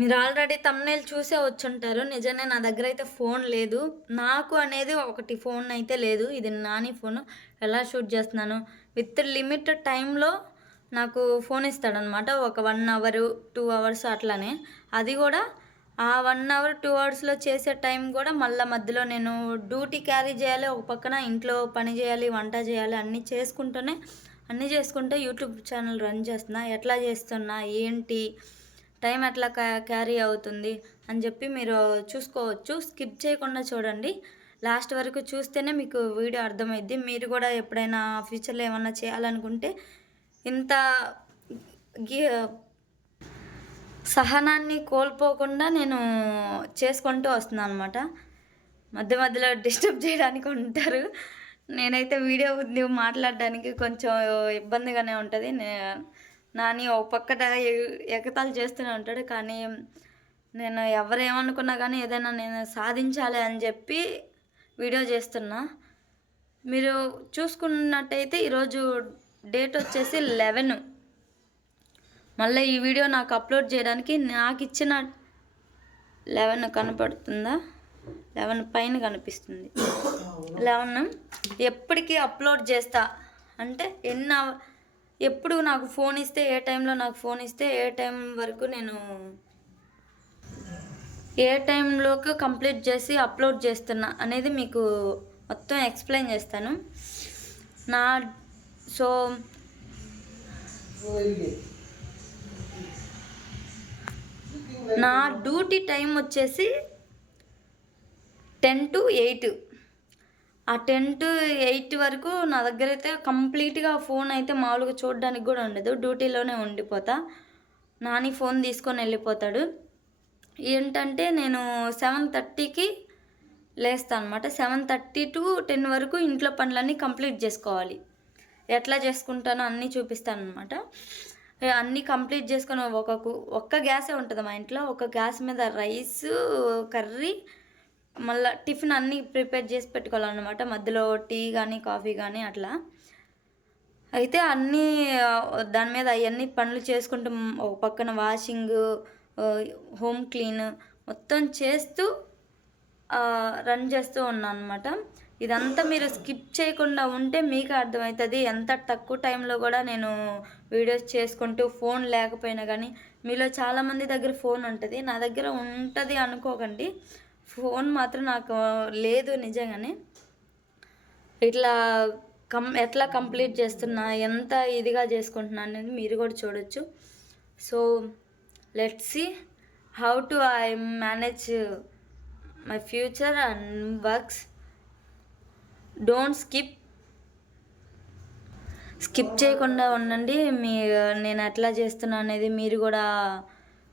మీరు already thumbnail చూసే వచ్చుంటారు. నిజంగానే నా దగ్గరైతే ఫోను లేదు. నాకు అనేది ఒకటి ఫోన్ అయితే లేదు. ఇది నాని ఫోను. ఎలా షూట్ చేస్తున్నాను, విత్ లిమిటెడ్ టైమ్‌లో నాకు ఫోన్ ఇస్తాడనమాట. ఒక 1 అవరు, 2 అవర్స్ అట్లానే. అది గూడా ఆ 1 అవర్, 2 అవర్స్‌లో చేసే టైం గూడా మళ్ళా మధ్యలో నేను డ్యూటీ క్యారీ జేయాలి. ఒక పక్కన ఇంట్లో పని జేయాలి, వంట జేయాలి అన్నీ చేసుకుంటూ యూట్యూబ్ ఛానల్ రన్ చేస్తున్నా. ఎట్లా చేస్తున్నా, ఏంటి, టైం ఎట్లా క్యారీ అవుతుంది అని చెప్పి మీరు చూసుకోవచ్చు. స్కిప్ చేయకుండా చూడండి. లాస్ట్ వరకు చూస్తేనే మీకు వీడియో అర్థమైద్ది. మీరు కూడా ఎప్పుడైనా ఫ్యూచర్‌లో ఏమన్నా చేయాలనుకుంటే ఇంత గి సహనాన్ని కోల్పోకుండా నేను చేసుకుంటూ వస్తున్నాననమాట. మధ్య మధ్యలో డిస్టర్బ్ చేయడానికి ఉంటారు. నేనైతే వీడియో ఉంది మాట్లాడడానికి కొంచెం ఇబ్బందిగానే ఉంటది. నాని ఓ పక్కన ఎగతాళి చేస్తూనే ఉంటాడు. కానీ నేను ఎవరేమనుకున్నా గానీ ఏదైనా నేను సాధించాలి అని చెప్పి వీడియో చేస్తున్నా. మీరు చూసుకున్నట్టయితే ఈరోజు డేట్ వచ్చేసి 11. మళ్ళీ ఈ వీడియో నాకు అప్లోడ్ చేయడానికి నాకిచ్చిన 11 కనపడుతుందా? 11 పైన కనిపిస్తుంది. 11 ఎప్పటికీ అప్లోడ్ చేస్తా. అంటే ఎప్పుడు నాకు ఫోన్ ఇస్తే, ఏ టైంలో నాకు ఫోన్ ఇస్తే ఏ టైం వరకు నేను ఏ టైంలోకి కంప్లీట్ చేసి అప్లోడ్ చేస్తున్నా అనేది మీకు మొత్తం ఎక్స్ప్లెయిన్ చేస్తాను. నా సో నా డ్యూటీ టైం వచ్చేసి 10 to 8. ఆ 10 to 8 వరకు నా దగ్గర అయితే కంప్లీట్‌గా ఫోన్ అయితే మామూలుగా చూడడానికి కూడా ఉండదు. డ్యూటీలోనే ఉండిపోతా. నాని ఫోన్ తీసుకొని వెళ్ళిపోతాడు. ఏంటంటే నేను 7:30కి లేస్తా అనమాట. 7:30 to 10 వరకు ఇంట్లో పనులన్నీ కంప్లీట్ చేసుకోవాలి. ఎట్లా చేసుకుంటానో అన్నీ చూపిస్తాననమాట. అన్నీ కంప్లీట్ చేసుకొని ఒక్క గ్యాసే ఉంటది మా ఇంట్లో. ఒక గ్యాస్ మీద రైసు, కర్రీ, మళ్ళా టిఫిన్ అన్నీ ప్రిపేర్ చేసి పెట్టుకోవాలన్నమాట. మధ్యలో టీ గానీ, కాఫీ గానీ అట్లా. అయితే అన్నీ దాని మీద అయన్నీ పనులు చేసుకుంటూ ఒక పక్కన వాషింగు, హోమ్ క్లీన్ మొత్తం చేస్తూ రన్ చేస్తూ ఉన్నానన్నమాట. ఇదంతా మీరు స్కిప్ చేయకుండా ఉంటే మీకే అర్థమవుతుంది. ఎంత తక్కువ టైంలో కూడా నేను వీడియోస్ చేసుకుంటూ ఫోన్ లేకపోయినా కానీ, మీలో చాలామంది దగ్గర ఫోన్ ఉంటుంది. నా దగ్గర ఉంటుంది అనుకోకండి. ఫోన్ మాత్రం నాకు లేదు నిజంగానే. ఇట్లా ఎట్లా కంప్లీట్ చేస్తున్నా, ఎంత ఇదిగా చేసుకుంటున్నా అనేది మీరు కూడా చూడొచ్చు. So let's see how to I manage my future and works. Don't skip చేయకుండా ఉండండి. నేను ఎట్లా చేస్తున్నా అనేది మీరు కూడా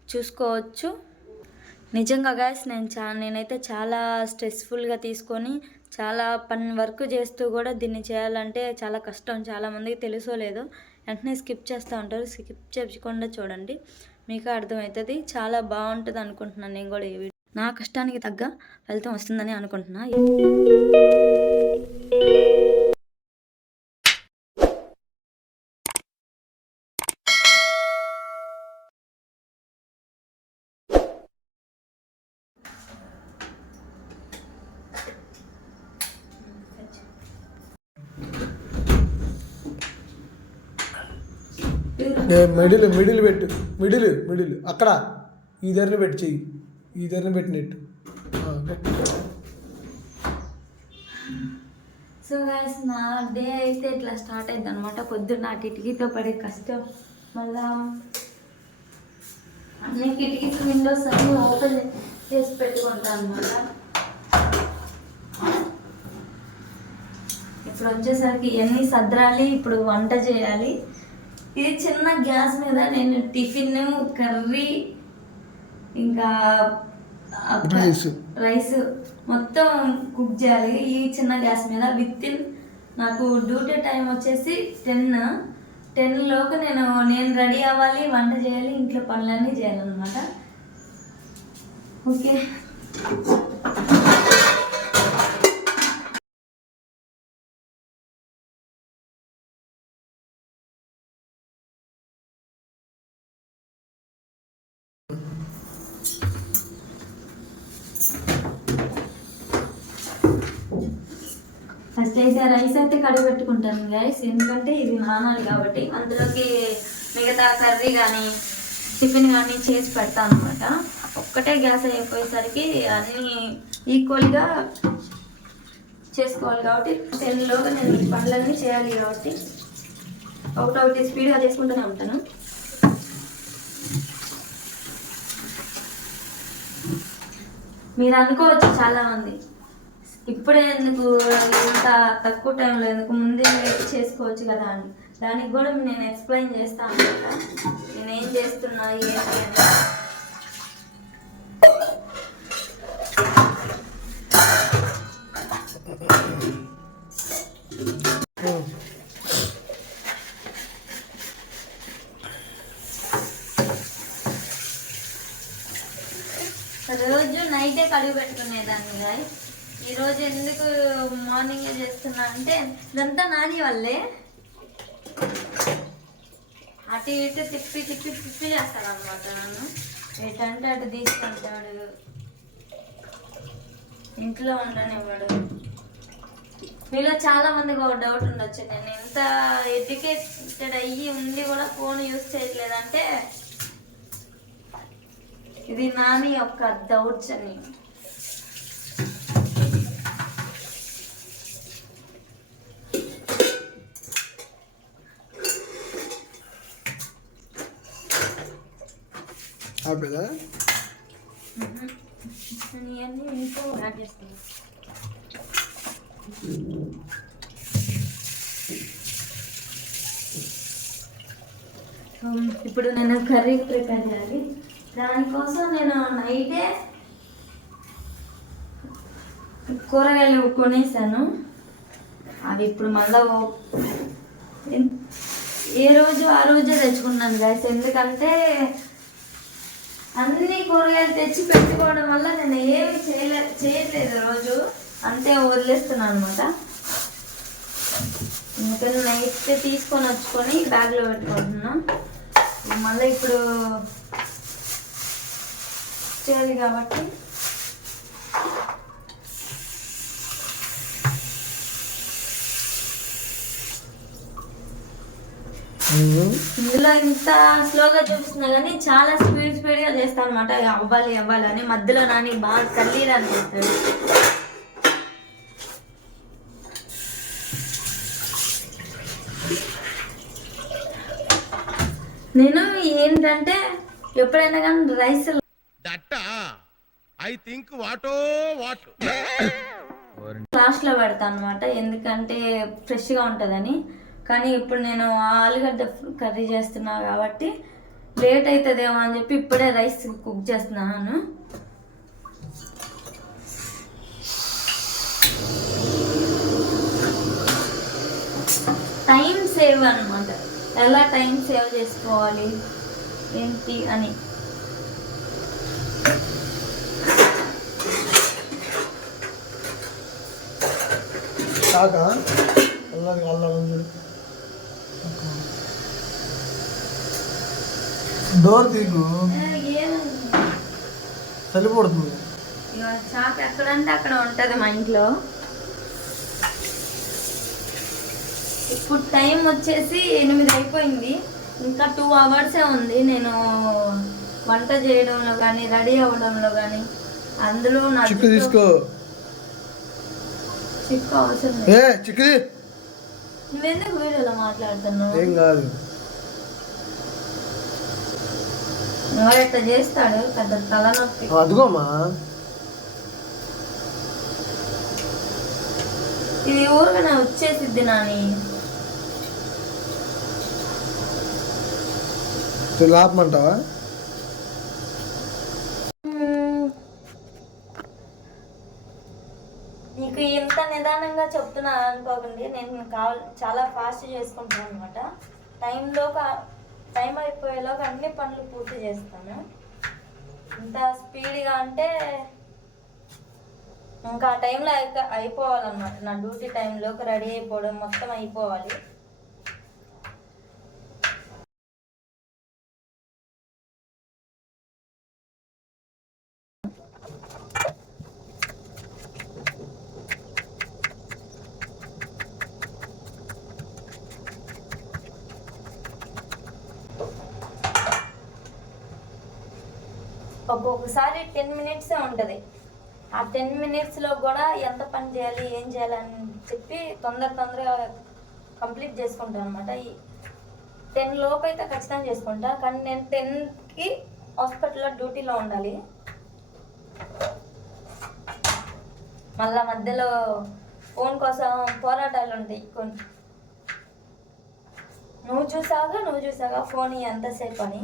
చూసుకోవచ్చు. నిజంగా గైస్ నేనైతే చాలా స్ట్రెస్ఫుల్గా తీసుకొని చాలా వర్క్ చేస్తూ కూడా దీన్ని చేయాలంటే చాలా కష్టం. చాలామందికి తెలుసో లేదో వెంటనే స్కిప్ చేస్తూ ఉంటారు. స్కిప్ చేయకుండా చూడండి, మీకు అర్థమవుతుంది. చాలా బాగుంటుంది అనుకుంటున్నాను. నేను కూడా ఈ వీడియో నా కష్టానికి తగ్గ ఫలితం వస్తుందని అనుకుంటున్నా. మిడిల్ పెట్టు, మిడిల్ అక్కడ ఈ ధరని పెట్టి చెయ్యి, ఈ ధరని పెట్టినట్టు. సో గైస్ నా డే అయితే ఇట్లా స్టార్ట్ అయింది అనమాట. పొద్దున్న కిటికీతో పడే కష్టం, మళ్ళా అన్ని కిటికీస్ విండోస్ అన్నీ ఓపెన్ చేసి పెట్టుకుంటాను అనమాట. ఇప్పుడు వచ్చేసరికి ఇవన్నీ సర్దాలి. ఇప్పుడు వంట చేయాలి. ఇది చిన్న గ్యాస్ మీద నేను టిఫిన్, కర్రీ, ఇంకా రైస్ మొత్తం కుక్ చేయాలి ఈ చిన్న గ్యాస్ మీద. నాకు డ్యూటీ టైం వచ్చేసి 10 నేను రెడీ అవ్వాలి, వంట చేయాలి, ఇంట్లో పనులన్నీ చేయాలన్నమాట. ఓకే, ఫస్ట్ అయితే రైస్ అయితే కడిగి పెట్టుకుంటాను గైస్, ఎందుకంటే ఇది నానాలి కాబట్టి. అందులోకి మిగతా కర్రీ కానీ టిఫిన్ కానీ చేసి పెడతాను అనమాట. ఒక్కటే గ్యాస్ అయిపోయేసరికి అన్నీ ఈక్వల్గా చేసుకోవాలి కాబట్టి 10లోగా నేను ఈ పనులన్నీ చేయాలి కాబట్టి ఒకటొకటి స్పీడ్గా చేసుకుంటూనే ఉంటాను. మీరు అనుకోవచ్చు చాలామంది, ఇప్పుడే ఎందుకు ఇంత తక్కువ టైంలో ఎందుకు ముందే చేసుకోవచ్చు కదా అని. దానికి కూడా నేను ఎక్స్ప్లెయిన్ చేస్తాను అనమాట, నేనేం చేస్తున్నా ఏంటి అని. రోజు నైటే కడిగి పెట్టుకునేదాన్ని గాయ్. ఈరోజు ఎందుకు మార్నింగే చేస్తున్నా అంటే ఇదంతా నాని వల్లే. అటు ఇటు తిప్పి తిప్పి తిప్పి చేస్తాడు అనమాట నన్ను. ఎటంటే అటు తీసుకుంటాడు, ఇంట్లో ఉండనివ్వడు. మీలో చాలా మందికి ఒక డౌట్ ఉండొచ్చు, నేను ఎంత ఎడ్యుకేటెడ్ అయ్యి ఉండి కూడా ఫోన్ యూజ్ చేయట్లేదంటే ఇది నాని యొక్క దౌర్జన్యం. ఆపేదా ఇవన్నీ ఇంకో యాడ్ చేస్తాను. ఇప్పుడు నేను కర్రీ ప్రిపేర్ చేయాలి. దానికోసం నేను నైటే కూరగాయలు కొనేసాను. అవి ఇప్పుడు మళ్ళా ఏ రోజు ఆ రోజే తెచ్చుకున్నాను గాయస్, ఎందుకంటే అన్ని కూరగాయలు తెచ్చి పెట్టుకోవడం వల్ల నేను ఏమి చేయట్లేదు రోజు, అంతే వదిలేస్తున్నాను అనమాట. అందుకని నైట్ తీసుకొని వచ్చుకొని బ్యాగ్లో పెట్టుకుంటున్నా. మళ్ళీ ఇప్పుడు చేయాలి కాబట్టి ఇందులో ఇంత స్లోగా చూపిస్తున్నా కానీ చాలా స్పీడ్గా చేస్తాను అనమాట. అవ్వాలి అని మధ్యలో నాని బాగా కల్లీరని చేస్తాడు. నేను ఏంటంటే ఎప్పుడైనా కానీ రైస్ లాస్ట్లో పెడతాను అనమాట, ఎందుకంటే ఫ్రెష్గా ఉంటుందని. కానీ ఇప్పుడు నేను ఆలుగడ్డ కర్రీ చేస్తున్నా కాబట్టి లేట్ అవుతుందేమో అని చెప్పి ఇప్పుడే రైస్ కుక్ చేస్తున్నాను. టైం సేవ్ అనమాట, ఎలా టైం సేవ్ చేసుకోవాలి ఏంటి అని. డోర్ తీగు చలిపడుతుంది. చాక్ ఎక్కడంటే అక్కడ ఉంటుంది మా ఇంట్లో. ఇప్పుడు టైం వచ్చేసి 8 అయిపోయింది, ఇంకా 2 అవర్సే ఉంది. నేను వంట చేయడంలో కానీ రెడీ అవ్వడంలో కానీ అందులో నా తీసుకో చిక్కు అవసరం చిక్కు. నువ్వెందుకు వీడియోలో మాట్లాడుతున్నావు? ఏం కాదు, వాడు ఎట్లా చేస్తాడు, పెద్ద తలనొప్పి. అదిగోమా ఇది ఊరుగా వచ్చేసిద్ది నాని. లాపమంటావా? నీకు ఇంత నిదానంగా చెప్తున్నా అనుకోకండి, నేను చాలా ఫాస్ట్ చేసుకుంటాను అనమాట. టైం అయిపోయేలోగా అన్ని పనులు పూర్తి చేస్తాను. ఇంత స్పీడ్గా అంటే ఇంకా ఆ టైంలో అయిపోవాలన్నమాట. నా డ్యూటీ టైంలోకి రెడీ అయిపోవడం మొత్తం అయిపోవాలి. ఒక్కొక్కసారి 10 మినిట్సే ఉంటుంది. ఆ 10 మినిట్స్లో కూడా ఎంత పని చేయాలి ఏం చేయాలని చెప్పి తొందరగా కంప్లీట్ చేసుకుంటాను అనమాట. ఈ 10 లోపు అయితే ఖచ్చితంగా చేసుకుంటా, కానీ నేను 10కి హాస్పిటల్లో డ్యూటీలో ఉండాలి. మళ్ళా మధ్యలో ఫోన్ కోసం పోరాటాలు ఉంటాయి కొన్ని. నువ్వు చూసాగా ఫోన్ ఎంతసేపు అని.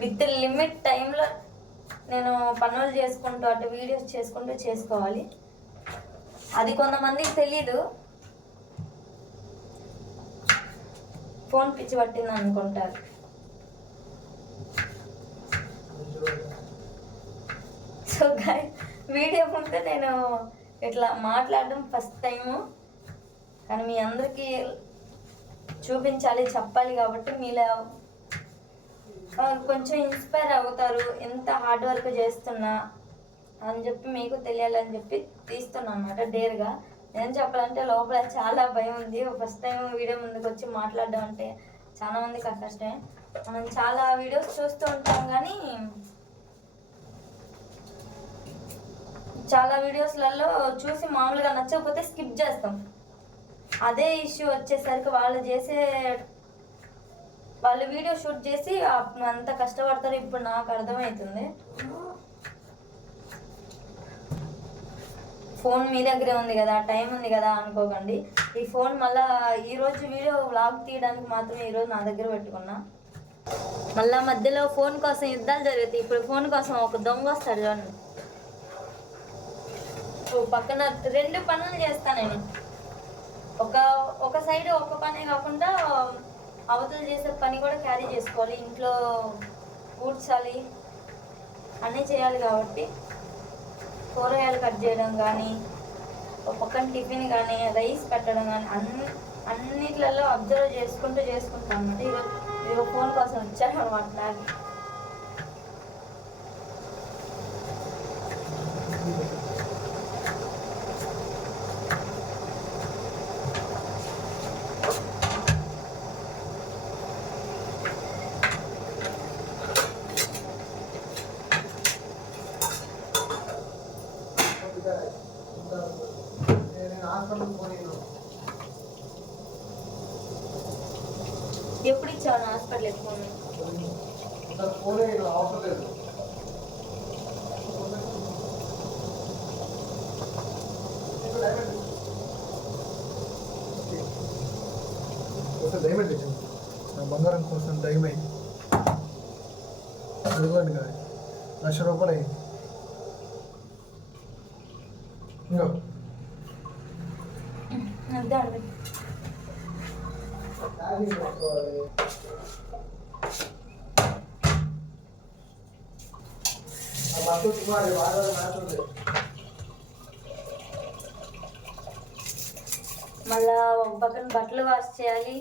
విత్ లిమిట్ టైంలో నేను పనులు చేసుకుంటూ అటు వీడియోస్ చేసుకుంటూ చేసుకోవాలి. అది కొంతమందికి తెలీదు. ఫోన్ పిచ్చి పట్టింది అనుకుంటారు. సో వీడియో ముందు నేను ఇట్లా మాట్లాడడం ఫస్ట్ టైము, కానీ మీ అందరికీ చూపించాలి చెప్పాలి కాబట్టి మీలో కొంచెం ఇన్స్పైర్ అవుతారు. ఎంత హార్డ్ వర్క్ చేస్తున్నా అని చెప్పి మీకు తెలియాలని చెప్పి తీస్తున్నాను అనమాట డేర్గా. నేను చెప్పాలంటే లోపల చాలా భయం ఉంది. ఫస్ట్ టైం వీడియో ముందుకు వచ్చి మాట్లాడడం అంటే చాలా మందికి కష్టమే. మనం చాలా వీడియోస్ చూస్తూ ఉంటాం, కానీ చాలా వీడియోస్లలో చూసి మామూలుగా నచ్చకపోతే స్కిప్ చేస్తాం. అదే ఇష్యూ వచ్చేసరికి వాళ్ళు వీడియో షూట్ చేసి అంత కష్టపడతారు. ఇప్పుడు నాకు అర్థమవుతుంది. ఫోన్ మీ దగ్గరే ఉంది కదా, టైం ఉంది కదా అనుకోకండి. ఈ ఫోన్ మళ్ళీ ఈరోజు వీడియో వ్లాగ్ తీయడానికి మాత్రమే ఈరోజు నా దగ్గర పెట్టుకున్నా. మళ్ళీ మధ్యలో ఫోన్ కోసం యుద్ధాలు జరుగుతాయి. ఇప్పుడు ఫోన్ కోసం ఒక దొంగ వస్తాడు చూడండి. పక్కన 2 పనులు చేస్తాను నేను. ఒక సైడ్ ఒక పనే కాకుండా అవతలు చేసే పని కూడా క్యారీ చేసుకోవాలి. ఇంట్లో ఊడ్చాలి, అన్నీ చేయాలి కాబట్టి కూరగాయలు కట్ చేయడం కానీ, ఒక పక్కన టిఫిన్ కానీ, రైస్ పెట్టడం కానీ అన్నిట్లలో అబ్జర్వ్ చేసుకుంటాను అన్నమాట. ఇదిగో ఫోన్ కోసం వచ్చాను అనమాట. నాకు ఎప్పుడు ఇచ్చావు హాస్పిటల్ ఫోన్? అవసరం లేదు. డైమండ్ ఇచ్చింది నా బంగారం కోసం. డైమండ్ అదిగోండి కదా, ₹1,00,000 అయింది. ఇంకా అంతే. మళ్ళా ఒక పక్కన బట్టలు వాష్ చేయాలి.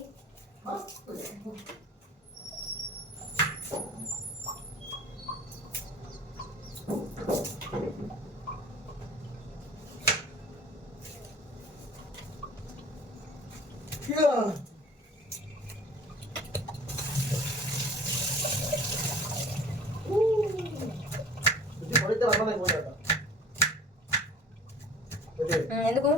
ఎందుకు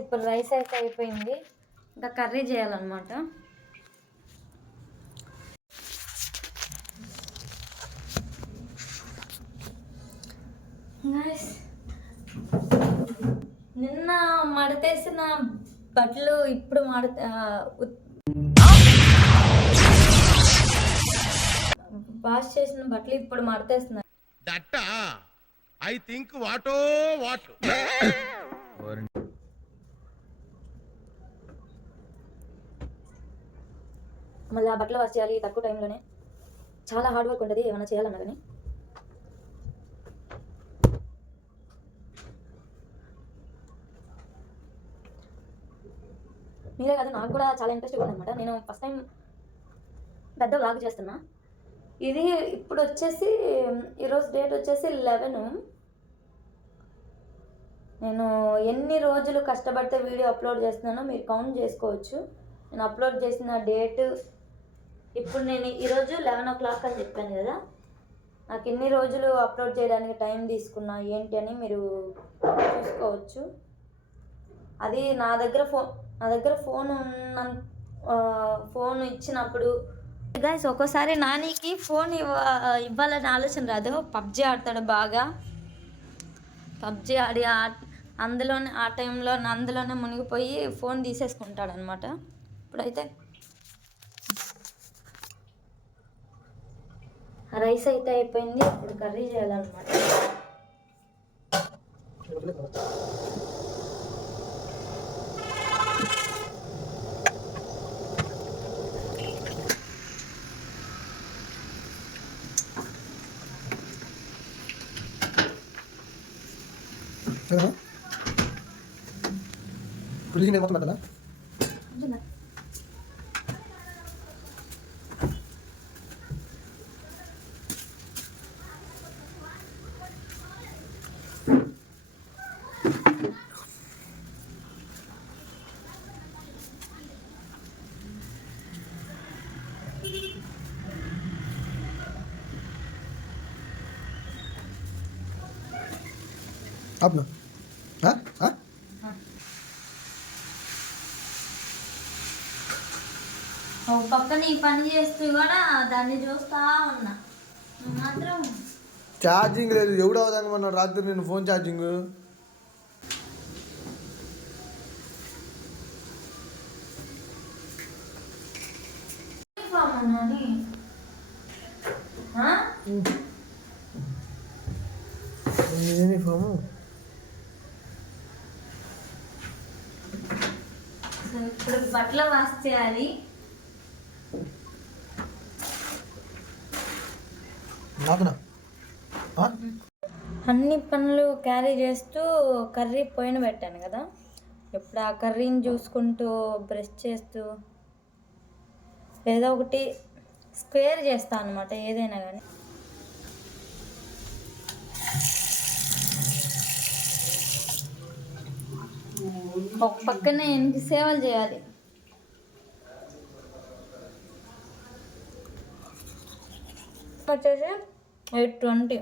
ఇప్పుడు రైస్ అయితే అయిపోయింది. ఇంకా కర్రీ చేయాలన్నమాట. నిన్న మడతేసిన బట్టలు ఇప్పుడు వాష్ చేసిన బట్టలు ఇప్పుడు మడతేస్తున్నా. మళ్ళీ ఆ బట్టలు వాష్ చేయాలి తక్కువ టైంలోనే. చాలా హార్డ్ వర్క్ ఉంటుంది ఏమైనా చేయాలన్నా కానీ. మీరే కాదు, నాకు కూడా చాలా ఇంట్రెస్ట్గా ఉందన్నమాట. నేను ఫస్ట్ టైం పెద్ద వ్లాగ్ చేస్తున్నా. ఇది ఇప్పుడు వచ్చేసి ఈరోజు డేట్ వచ్చేసి 11. నేను ఎన్ని రోజులు కష్టపడితే వీడియో అప్లోడ్ చేస్తున్నానో మీరు కౌంట్ చేసుకోవచ్చు. నేను అప్లోడ్ చేసిన డేట్ ఇప్పుడు నేను ఈరోజు 11 o'clock అని చెప్పాను కదా, నాకు ఎన్ని రోజులు అప్లోడ్ చేయడానికి టైం తీసుకున్నా ఏంటి అని మీరు చూసుకోవచ్చు. అది నా దగ్గర ఫోన్ ఇచ్చినప్పుడు గైస్ ఒక్కోసారి నానికి ఫోన్ ఇవ్వాలని ఆలోచన రాదు. పబ్జీ ఆడతాడు బాగా. పబ్జీ ఆడి అందులోనే ఆ టైంలో అందులోనే మునిగిపోయి ఫోన్ తీసేసుకుంటాడు అనమాట. ఇప్పుడైతే రైస్ అయితే అయిపోయింది. ఇప్పుడు కర్రీ చేయాలన్నమాట. పులిగిన మొత్తం పెట్టాలా? आपलं हां हां ఒక పక్కన ఈ పని చేస్తూ కూడా దాన్ని చూస్తా ఉన్నా. మాత్రం ఛార్జింగ్ లేదు. ఎవడు అవుదామన్నాడు రాత్రి నేను ఫోన్ ఛార్జింగ్. యూనిఫాము ఇప్పుడు బట్టలు వాష్ చేయాలి. అన్ని పనులు క్యారీ చేస్తూ కర్రీ పొయ్యిన పెట్టాను కదా, ఇప్పుడు ఆ కర్రీని చూసుకుంటూ బ్రష్ చేస్తూ ఏదో ఒకటి స్క్వేర్ చేస్తాను అనమాట, ఏదైనా కానీ. ఒక పక్కనే 8 సేవలు చేయాలి. వచ్చేసి 8:20.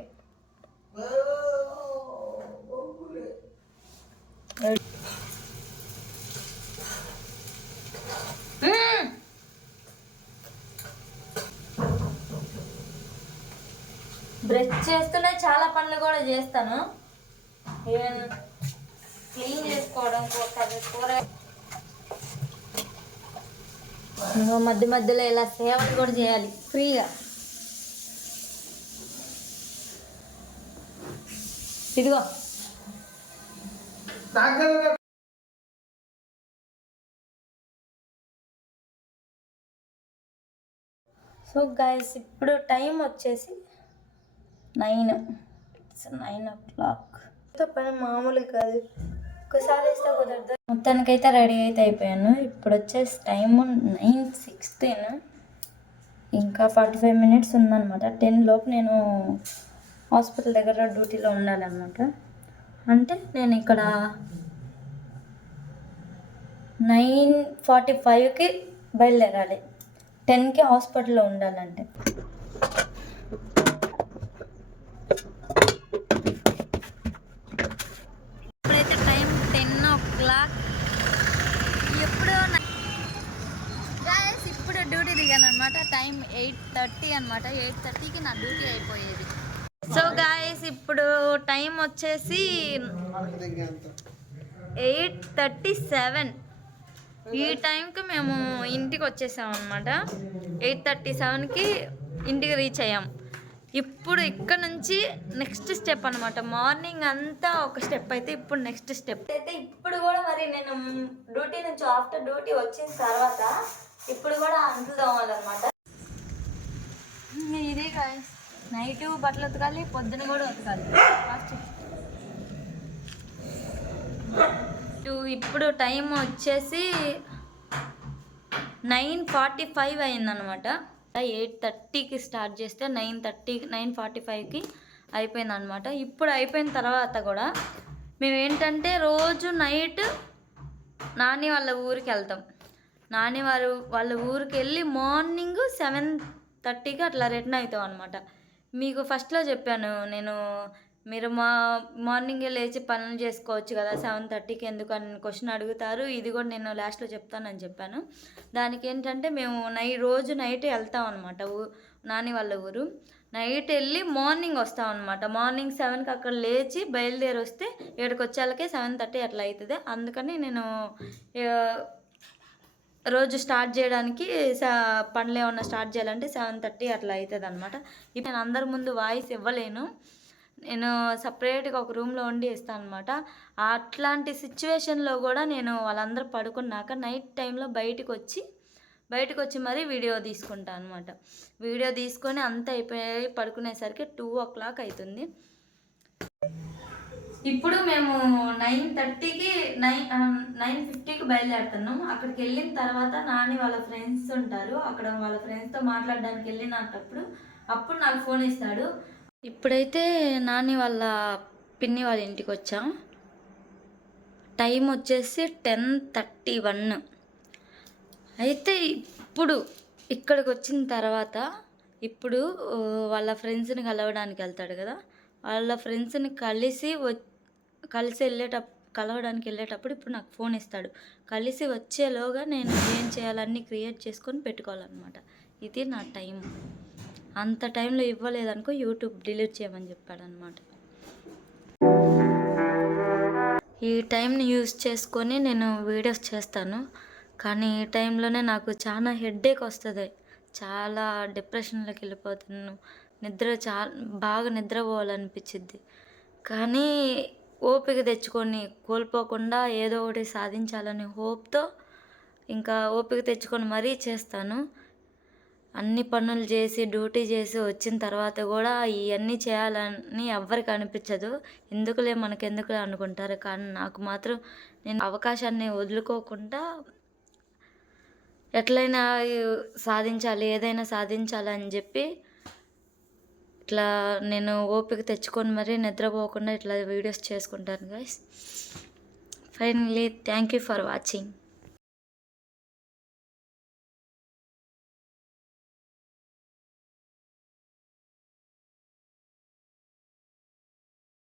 బ్రష్ చేస్తూనే చాలా పనులు కూడా చేస్తాను. ఈవెన్ క్లీన్ చేసుకోవడం, కూర మధ్య మధ్యలో ఇలా సేవలు కూడా చేయాలి ఫ్రీగా. ఇదిగో సో గైస్ ఇప్పుడు టైం వచ్చేసి 9. It's 9 o'clock. పని మామూలు కాదు, ఒక్కసారి వేస్తే కుదరదు. మొత్తానికైతే రెడీ అయితే అయిపోయాను. ఇప్పుడు వచ్చేసి టైము 9:16. ఇంకా 45 minutes ఉందన్నమాట. 10 లోపు నేను హాస్పిటల్ దగ్గర డ్యూటీలో ఉండాలన్నమాట. అంటే నేను ఇక్కడ 9:45కి బయలుదేరాలి, 10కి హాస్పిటల్లో ఉండాలంటే. ఇప్పుడైతే టైం 10 o'clock. ఇప్పుడు డ్యూటీ దిగాను అనమాట. టైం 8:30 అనమాట. 8:30కి నా డ్యూటీ అయిపోయేది. సో గాయస్ ఇప్పుడు టైం వచ్చేసి 8:37. ఈ టైంకి మేము ఇంటికి వచ్చేసాం అనమాట. 8:37కి ఇంటికి రీచ్ అయ్యాం. ఇప్పుడు ఇక్కడ నుంచి నెక్స్ట్ స్టెప్ అనమాట. మార్నింగ్ అంతా ఒక స్టెప్ అయితే ఇప్పుడు నెక్స్ట్ స్టెప్ అయితే ఇప్పుడు కూడా మరి నేను డ్యూటీ నుంచి ఆఫ్టర్ డ్యూటీ వచ్చిన తర్వాత ఇప్పుడు కూడా అంట్లు తోమాలన్నమాట. ఇదే గాయస్, నైట్ బట్టలు ఉతకాలి, పొద్దున కూడా ఉతకాలి. ఇప్పుడు టైం వచ్చేసి 9:45 అయిందనమాట. 8:30కి స్టార్ట్ చేస్తే 9:45కి అయిపోయిందనమాట. ఇప్పుడు అయిపోయిన తర్వాత కూడా మేమేంటంటే రోజు నైట్ నాని వాళ్ళ ఊరికి వెళ్తాం. నాని వాళ్ళ ఊరికి వెళ్ళి మార్నింగ్ 7:30కి అట్లా రిటర్న్ అవుతాం అనమాట. మీకు ఫస్ట్లో చెప్పాను నేను, మీరు మార్నింగే లేచి పనులు చేసుకోవచ్చు కదా 7:30కి ఎందుకు అని క్వశ్చన్ అడుగుతారు. ఇది కూడా నేను లాస్ట్లో చెప్తానని చెప్పాను. దానికి ఏంటంటే మేము రోజు నైట్ వెళ్తాం అనమాట నాని వాళ్ళ ఊరు. నైట్ వెళ్ళి మార్నింగ్ వస్తాం అనమాట. మార్నింగ్ 7కి అక్కడ లేచి బయలుదేరి వస్తే ఇక్కడికి వచ్చేళ్ళకే 7:30 అట్లా అవుతుంది. అందుకని నేను రోజు స్టార్ట్ చేయడానికి పనులు ఏమన్నా స్టార్ట్ చేయాలంటే 7:30 అట్లా అవుతుంది అనమాట. ఇప్పుడు నేను అందరి ముందు వాయిస్ ఇవ్వలేను. నేను సపరేట్గా ఒక రూమ్లో ఉండి ఇస్తాను అనమాట. అట్లాంటి సిచ్యువేషన్లో కూడా నేను వాళ్ళందరూ పడుకున్నాక నైట్ టైంలో బయటకు వచ్చి మరీ వీడియో తీసుకుంటాను అనమాట. వీడియో తీసుకొని అంతా అయిపోయి పడుకునేసరికి 2 o'clock అవుతుంది. ఇప్పుడు మేము 9:30కి 9:50కి బయలుదేరుతున్నాం. అక్కడికి వెళ్ళిన తర్వాత నాని వాళ్ళ ఫ్రెండ్స్ ఉంటారు, అక్కడ వాళ్ళ ఫ్రెండ్స్తో మాట్లాడడానికి వెళ్ళినప్పుడు అప్పుడు నాకు ఫోన్ ఇస్తాడు. ఇప్పుడైతే నాని వాళ్ళ పిన్ని వాళ్ళ ఇంటికి వచ్చాం. టైం వచ్చేసి 10:31. అయితే ఇప్పుడు ఇక్కడికి వచ్చిన తర్వాత ఇప్పుడు వాళ్ళ ఫ్రెండ్స్ని కలవడానికి వెళ్తాడు కదా, వాళ్ళ ఫ్రెండ్స్ని కలవడానికి వెళ్ళేటప్పుడు ఇప్పుడు నాకు ఫోన్ ఇస్తాడు. కలిసి వచ్చేలోగా నేను ఏం చేయాలన్నీ క్రియేట్ చేసుకొని పెట్టుకోవాలన్నమాట. ఇది నా టైం. అంత టైంలో ఇవ్వలేదనుకో యూట్యూబ్ డిలీట్ చేయమని చెప్పాడనమాట. ఈ టైంని యూజ్ చేసుకొని నేను వీడియోస్ చేస్తాను. కానీ ఈ టైంలోనే నాకు చాలా హెడ్ఏక్ వస్తుంది. చాలా డిప్రెషన్లోకి వెళ్ళిపోతున్నాను. బాగా నిద్రపోవాలనిపించింది. కానీ ఓపిక తెచ్చుకొని కోల్పోకుండా ఏదో ఒకటి సాధించాలని హోప్తో ఇంకా ఓపిక తెచ్చుకొని మరీ చేస్తాను. అన్ని పనులు చేసి డ్యూటీ చేసి వచ్చిన తర్వాత కూడా ఇవన్నీ చేయాలని ఎవ్వరికి అనిపించదు. మనకెందుకులే అనుకుంటారు. కానీ నాకు మాత్రం నేను అవకాశాన్ని వదులుకోకుండా ఎట్లయినా సాధించాలి, ఏదైనా సాధించాలని చెప్పి ఇట్లా నేను ఓపిక తెచ్చుకొని మరీ నిద్రపోకుండా ఇట్లా వీడియోస్ చేసుకుంటాను guys. Finally thank you for watching.